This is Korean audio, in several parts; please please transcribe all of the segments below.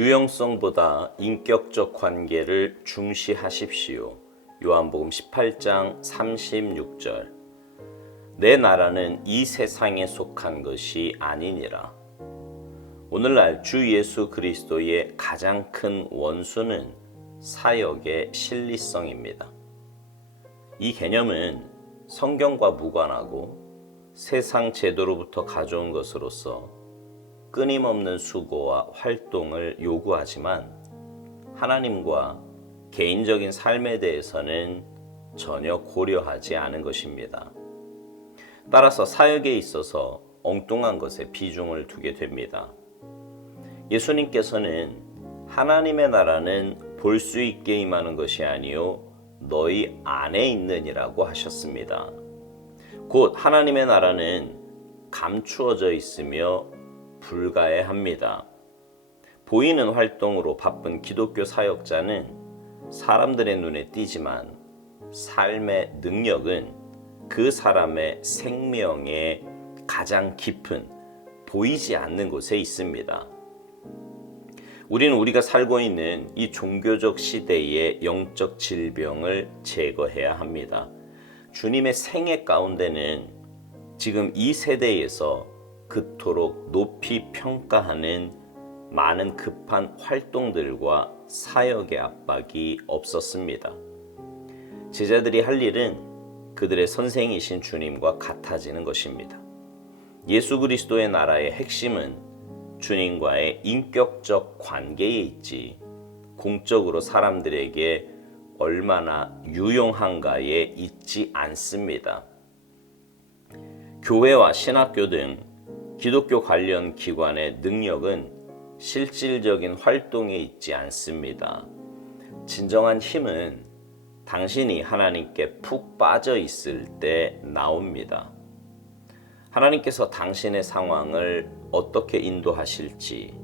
유형성보다 인격적 관계를 중시하십시오. 요한복음 18장 36절. 내 나라는 이 세상에 속한 것이 아니니라. 오늘날 주 예수 그리스도의 가장 큰 원수는 사역의 실리성입니다. 이 개념은 성경과 무관하고 세상 제도로부터 가져온 것으로서 끊임없는 수고와 활동을 요구하지만 하나님과 개인적인 삶에 대해서는 전혀 고려하지 않은 것입니다. 따라서 사역에 있어서 엉뚱한 것에 비중을 두게 됩니다. 예수님께서는 하나님의 나라는 볼 수 있게 임하는 것이 아니요 너희 안에 있느니라고 하셨습니다. 곧 하나님의 나라는 감추어져 있으며 불가해합니다. 보이는 활동으로 바쁜 기독교 사역자는 사람들의 눈에 띄지만 삶의 능력은 그 사람의 생명의 가장 깊은 보이지 않는 곳에 있습니다. 우리는 우리가 살고 있는 이 종교적 시대의 영적 질병을 제거해야 합니다. 주님의 생애 가운데는 지금 이 세대에서 그토록 높이 평가하는 많은 급한 활동들과 사역의 압박이 없었습니다. 제자들이 할 일은 그들의 선생이신 주님과 같아지는 것입니다. 예수 그리스도의 나라의 핵심은 주님과의 인격적 관계에 있지 공적으로 사람들에게 얼마나 유용한가에 있지 않습니다. 교회와 신학교 등 기독교 관련 기관의 능력은 실질적인 활동에 있지 않습니다. 진정한 힘은 당신이 하나님께 푹 빠져 있을 때 나옵니다. 하나님께서 당신의 상황을 어떻게 인도하실지,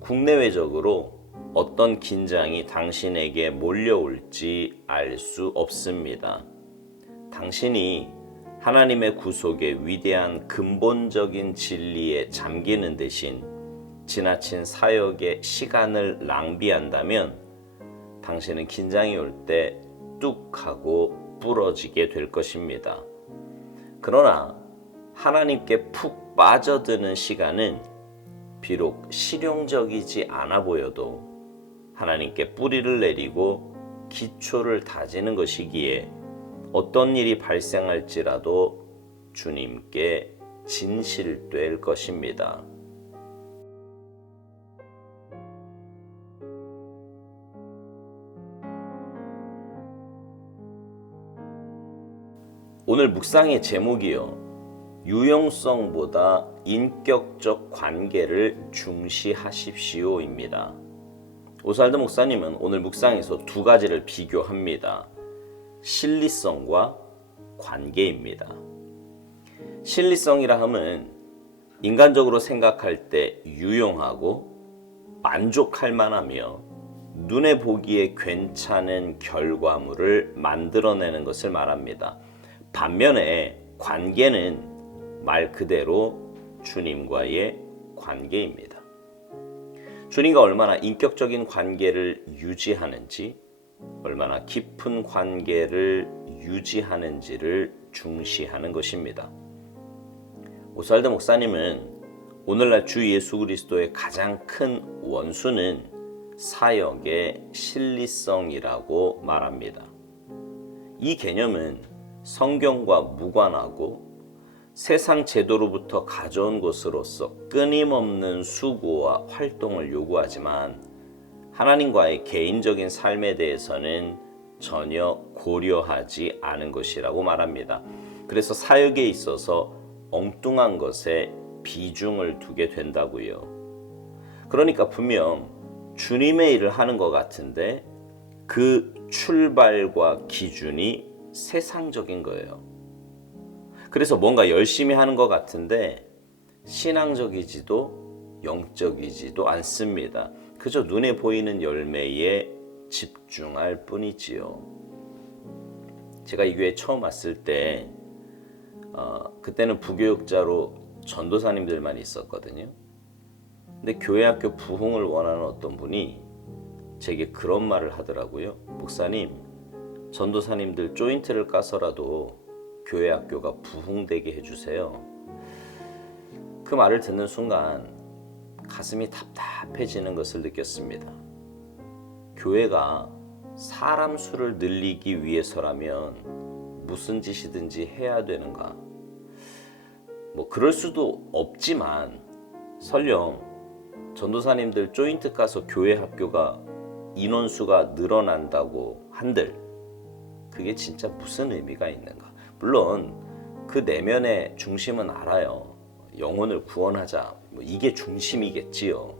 국내외적으로 어떤 긴장이 당신에게 몰려올지 알 수 없습니다. 당신이 하나님의 구속의 위대한 근본적인 진리에 잠기는 대신 지나친 사역의 시간을 낭비한다면 당신은 긴장이 올 때 뚝 하고 부러지게 될 것입니다. 그러나 하나님께 푹 빠져드는 시간은 비록 실용적이지 않아 보여도 하나님께 뿌리를 내리고 기초를 다지는 것이기에 어떤 일이 발생할지라도 주님께 진실될 것입니다. 오늘 묵상의 제목이요. 유용성보다 인격적 관계를 중시하십시오입니다. 오스왈드 목사님은 오늘 묵상에서 두 가지를 비교합니다. 실리성과 관계입니다. 실리성이라 함은 인간적으로 생각할 때 유용하고 만족할 만하며 눈에 보기에 괜찮은 결과물을 만들어내는 것을 말합니다. 반면에 관계는 말 그대로 주님과의 관계입니다. 주님과 얼마나 인격적인 관계를 유지하는지, 얼마나 깊은 관계를 유지하는지를 중시하는 것입니다. 오스왈드 목사님은 오늘날 주 예수 그리스도의 가장 큰 원수는 사역의 실리성이라고 말합니다. 이 개념은 성경과 무관하고 세상 제도로부터 가져온 것으로서 끊임없는 수고와 활동을 요구하지만 하나님과의 개인적인 삶에 대해서는 전혀 고려하지 않은 것이라고 말합니다. 그래서 사역에 있어서 엉뚱한 것에 비중을 두게 된다고요. 그러니까 분명 주님의 일을 하는 것 같은데 그 출발과 기준이 세상적인 거예요. 그래서 뭔가 열심히 하는 것 같은데 신앙적이지도 영적이지도 않습니다. 그저 눈에 보이는 열매에 집중할 뿐이지요. 제가 이 교회에 처음 왔을 때 그때는 부교육자로 전도사님들만 있었거든요. 근데 교회 학교 부흥을 원하는 어떤 분이 제게 그런 말을 하더라고요. 목사님, 전도사님들 조인트를 까서라도 교회 학교가 부흥되게 해주세요. 그 말을 듣는 순간 가슴이 답답해지는 것을 느꼈습니다. 교회가 사람 수를 늘리기 위해서라면 무슨 짓이든지 해야 되는가? 그럴 수도 없지만 설령 전도사님들 조인트 까서 교회 학교가 인원수가 늘어난다고 한들 그게 진짜 무슨 의미가 있는가? 물론 그 내면의 중심은 알아요. 영혼을 구원하자, 이게 중심이겠지요.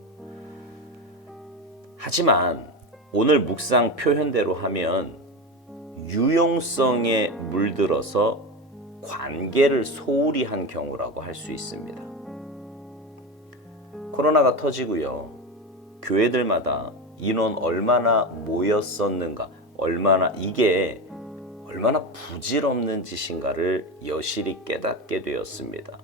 하지만 오늘 묵상 표현대로 하면 유용성에 물들어서 관계를 소홀히 한 경우라고 할 수 있습니다. 코로나가 터지고요. 교회들마다 인원 얼마나 모였었는가, 이게 얼마나 부질없는 짓인가를 여실히 깨닫게 되었습니다.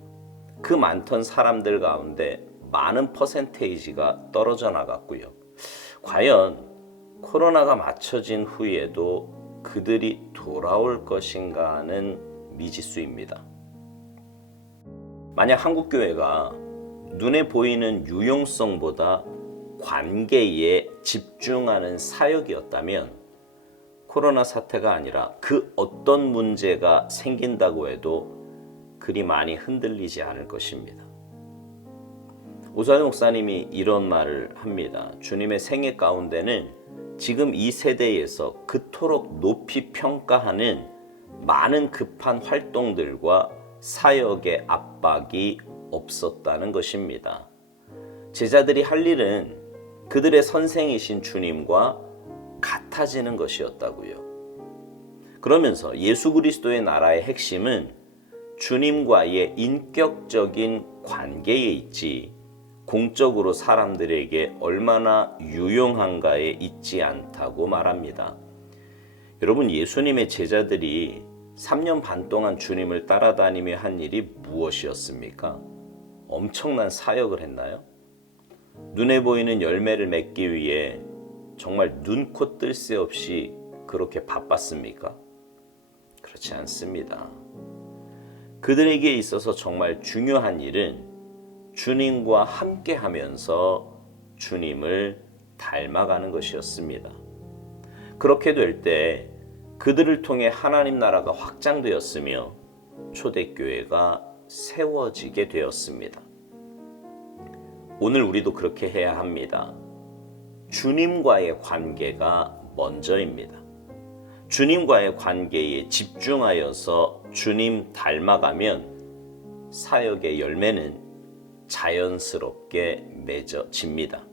그 많던 사람들 가운데 많은 퍼센테이지가 떨어져 나갔고요. 과연 코로나가 맞춰진 후에도 그들이 돌아올 것인가는 미지수입니다. 만약 한국교회가 눈에 보이는 유용성보다 관계에 집중하는 사역이었다면 코로나 사태가 아니라 그 어떤 문제가 생긴다고 해도 그리 많이 흔들리지 않을 것입니다. 오사연 목사님이 이런 말을 합니다. 주님의 생애 가운데는 지금 이 세대에서 그토록 높이 평가하는 많은 급한 활동들과 사역의 압박이 없었다는 것입니다. 제자들이 할 일은 그들의 선생이신 주님과 같아지는 것이었다고요. 그러면서 예수 그리스도의 나라의 핵심은 주님과의 인격적인 관계에 있지 공적으로 사람들에게 얼마나 유용한가에 있지 않다고 말합니다. 여러분, 예수님의 제자들이 3년 반 동안 주님을 따라다니며 한 일이 무엇이었습니까? 엄청난 사역을 했나요? 눈에 보이는 열매를 맺기 위해 정말 눈코 뜰 새 없이 그렇게 바빴습니까? 그렇지 않습니다. 그들에게 있어서 정말 중요한 일은 주님과 함께 하면서 주님을 닮아가는 것이었습니다. 그렇게 될 때 그들을 통해 하나님 나라가 확장되었으며 초대교회가 세워지게 되었습니다. 오늘 우리도 그렇게 해야 합니다. 주님과의 관계가 먼저입니다. 주님과의 관계에 집중하여서 주님 닮아가면 사역의 열매는 자연스럽게 맺어집니다.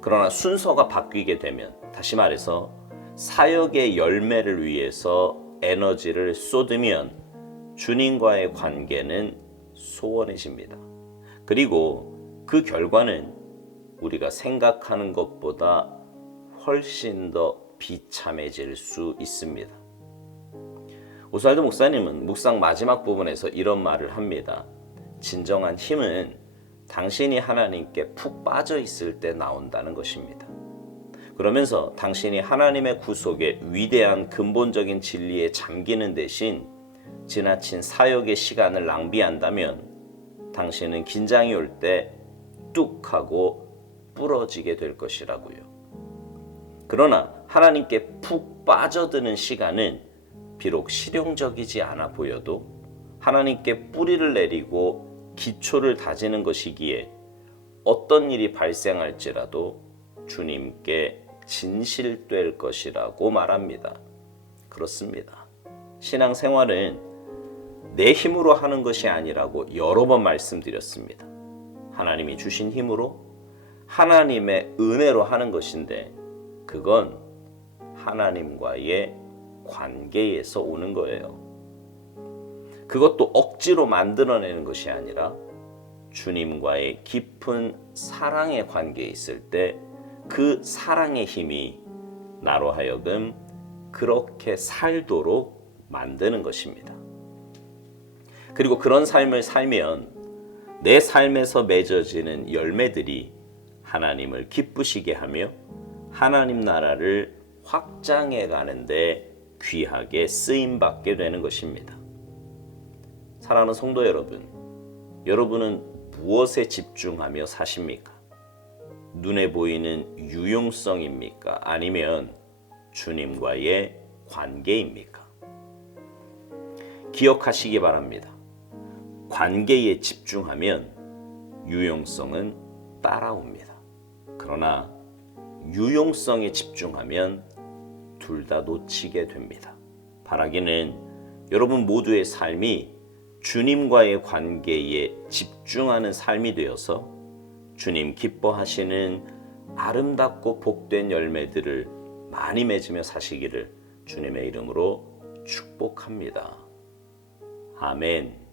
그러나 순서가 바뀌게 되면, 다시 말해서 사역의 열매를 위해서 에너지를 쏟으면 주님과의 관계는 소원해집니다. 그리고 그 결과는 우리가 생각하는 것보다 훨씬 더 비참해질 수 있습니다. 오스왈드 목사님은 묵상 마지막 부분에서 이런 말을 합니다. 진정한 힘은 당신이 하나님께 푹 빠져 있을 때 나온다는 것입니다. 그러면서 당신이 하나님의 구속의 위대한 근본적인 진리에 잠기는 대신 지나친 사역의 시간을 낭비한다면 당신은 긴장이 올 때 뚝 하고 부러지게 될 것이라고요. 그러나 하나님께 푹 빠져드는 시간은 비록 실용적이지 않아 보여도 하나님께 뿌리를 내리고 기초를 다지는 것이기에 어떤 일이 발생할지라도 주님께 진실될 것이라고 말합니다. 그렇습니다. 신앙생활은 내 힘으로 하는 것이 아니라고 여러 번 말씀드렸습니다. 하나님이 주신 힘으로 하나님의 은혜로 하는 것인데 그건 하나님과의 관계에서 오는 거예요. 그것도 억지로 만들어내는 것이 아니라 주님과의 깊은 사랑의 관계에 있을 때 그 사랑의 힘이 나로 하여금 그렇게 살도록 만드는 것입니다. 그리고 그런 삶을 살면 내 삶에서 맺어지는 열매들이 하나님을 기쁘시게 하며 하나님 나라를 확장해 가는데 귀하게 쓰임받게 되는 것입니다. 사랑하는 성도 여러분, 여러분은 무엇에 집중하며 사십니까? 눈에 보이는 유용성입니까? 아니면 주님과의 관계입니까? 기억하시기 바랍니다. 관계에 집중하면 유용성은 따라옵니다. 그러나 유용성에 집중하면 둘 다 놓치게 됩니다. 바라기는 여러분 모두의 삶이 주님과의 관계에 집중하는 삶이 되어서 주님 기뻐하시는 아름답고 복된 열매들을 많이 맺으며 사시기를 주님의 이름으로 축복합니다. 아멘.